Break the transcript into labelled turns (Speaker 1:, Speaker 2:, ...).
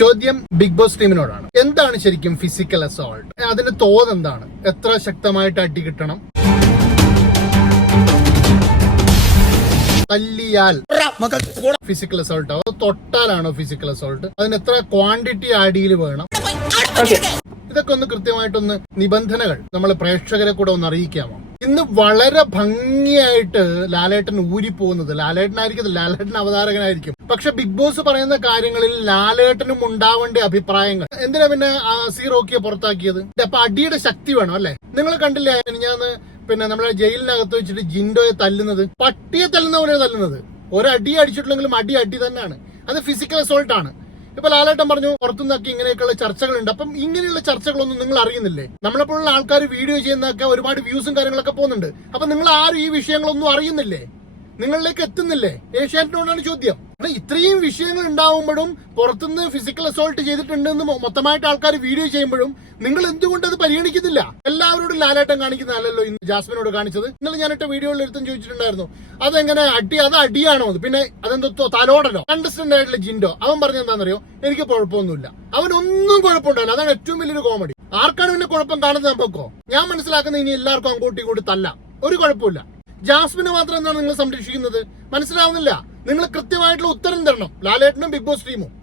Speaker 1: ചോദ്യം big boss ടീമിനോടാണ്. എന്താണ് ശരിക്കും ഫിസിക്കൽ അസോൾട്ട് അതിന് തോത് എന്താണ്? എത്ര ശക്തമായിട്ട് അടി കിട്ടണം? തല്ലിയാൽ ഫിസിക്കൽ അസോൾട്ട് ആവും. തൊട്ടാലാണോ ഫിസിക്കൽ അസോൾട്ട് അതിന് എത്ര ക്വാണ്ടിറ്റി അടിയിൽ വേണം? ഇതൊക്കെ ഒന്ന് കൃത്യമായിട്ടൊന്ന് നിബന്ധനകൾ നമ്മൾ പ്രേക്ഷകരെ കൂടെ ഒന്ന് അറിയിക്കാമോ? ഇന്ന് വളരെ ഭംഗിയായിട്ട് ലാലേട്ടൻ ഊരിപ്പോകുന്നത്. ലാലേട്ടനായിരിക്കും ലാലേട്ടൻ അവതാരകനായിരിക്കും. പക്ഷെ ബിഗ് ബോസ് പറയുന്ന കാര്യങ്ങളിൽ ലാലേട്ടനും ഉണ്ടാവേണ്ട അഭിപ്രായങ്ങൾ. എന്തിനാ പിന്നെ സീറോക്കിയെ പുറത്താക്കിയത്? അപ്പൊ അടിയുടെ ശക്തി വേണം അല്ലെ? നിങ്ങൾ കണ്ടില്ലേ ഞാൻ പിന്നെ നമ്മളെ ജയിലിനകത്ത് വെച്ചിട്ട് ജിൻഡോയെ തല്ലുന്നത്? പട്ടിയെ തല്ലുന്ന പോലെ തല്ലുന്നത്. ഒരടി അടിച്ചിട്ടില്ലെങ്കിലും അടി അടി തന്നെയാണ്. അത് ഫിസിക്കൽ അസോൾട്ട് ആണ്. ഇപ്പൊ ലാലേട്ടൻ പറഞ്ഞു പുറത്തുനിന്നൊക്കെ ഇങ്ങനെയൊക്കെയുള്ള ചർച്ചകളുണ്ട്. അപ്പം ഇങ്ങനെയുള്ള ചർച്ചകളൊന്നും നിങ്ങൾ അറിയുന്നില്ലേ? നമ്മളെപ്പോലുള്ള ആൾക്കാർ വീഡിയോ ചെയ്യുന്നതൊക്കെ ഒരുപാട് വ്യൂസും കാര്യങ്ങളൊക്കെ പോകുന്നുണ്ട്. അപ്പൊ നിങ്ങൾ ആരും ഈ വിഷയങ്ങളൊന്നും അറിയുന്നില്ലേ? നിങ്ങളിലേക്ക് എത്തുന്നില്ലേ? ഏഷ്യാനെറ്റിനോടാണ് ചോദ്യം. ഇത്രയും വിഷയങ്ങൾ ഉണ്ടാവുമ്പോഴും പുറത്തുനിന്ന് ഫിസിക്കൽ അസോൾട്ട് ചെയ്തിട്ടുണ്ടെന്ന് മൊത്തമായിട്ട് ആൾക്കാർ വീഡിയോ ചെയ്യുമ്പോഴും നിങ്ങൾ എന്തുകൊണ്ട് അത് പരിഗണിക്കുന്നില്ല? എല്ലാവരോടും ലാലാട്ടം കാണിക്കുന്നതല്ലല്ലോ ഇന്ന് ജാസ്മിനോട് കാണിച്ചത്. ഇന്നലെ ഞാനിട്ട വീഡിയോയിൽ എടുത്തും ചോദിച്ചിട്ടുണ്ടായിരുന്നു അതെങ്ങനെ അടി അത് അടിയാണോ? പിന്നെ അതെന്തോ തലോടനോ? കണ്ടസ്റ്റന്റ് ആയിട്ടുള്ള ജിൻഡോ. അവൻ പറഞ്ഞ എന്താണെന്നറിയോ? എനിക്ക് കുഴപ്പമൊന്നുമില്ല. അവനൊന്നും കുഴപ്പമുണ്ടായില്ല അതാണ് ഏറ്റവും വലിയൊരു കോമഡി ആർക്കാണ് പിന്നെ കുഴപ്പം കാണുന്നത് നമുക്കോ ഞാൻ മനസ്സിലാക്കുന്ന ഇനി എല്ലാവർക്കും അങ്ങോട്ടും ഇങ്ങോട്ടും തല്ല. ഒരു കുഴപ്പമില്ല ജാസ്മിനെ മാത്രം എന്താണ് നിങ്ങൾ സംരക്ഷിക്കുന്നത്? മനസ്സിലാവുന്നില്ല. നിങ്ങൾ കൃത്യമായിട്ടുള്ള ഉത്തരം തരണം. ലാലേട്ടനും ബിഗ് ബോസ് ടീമും.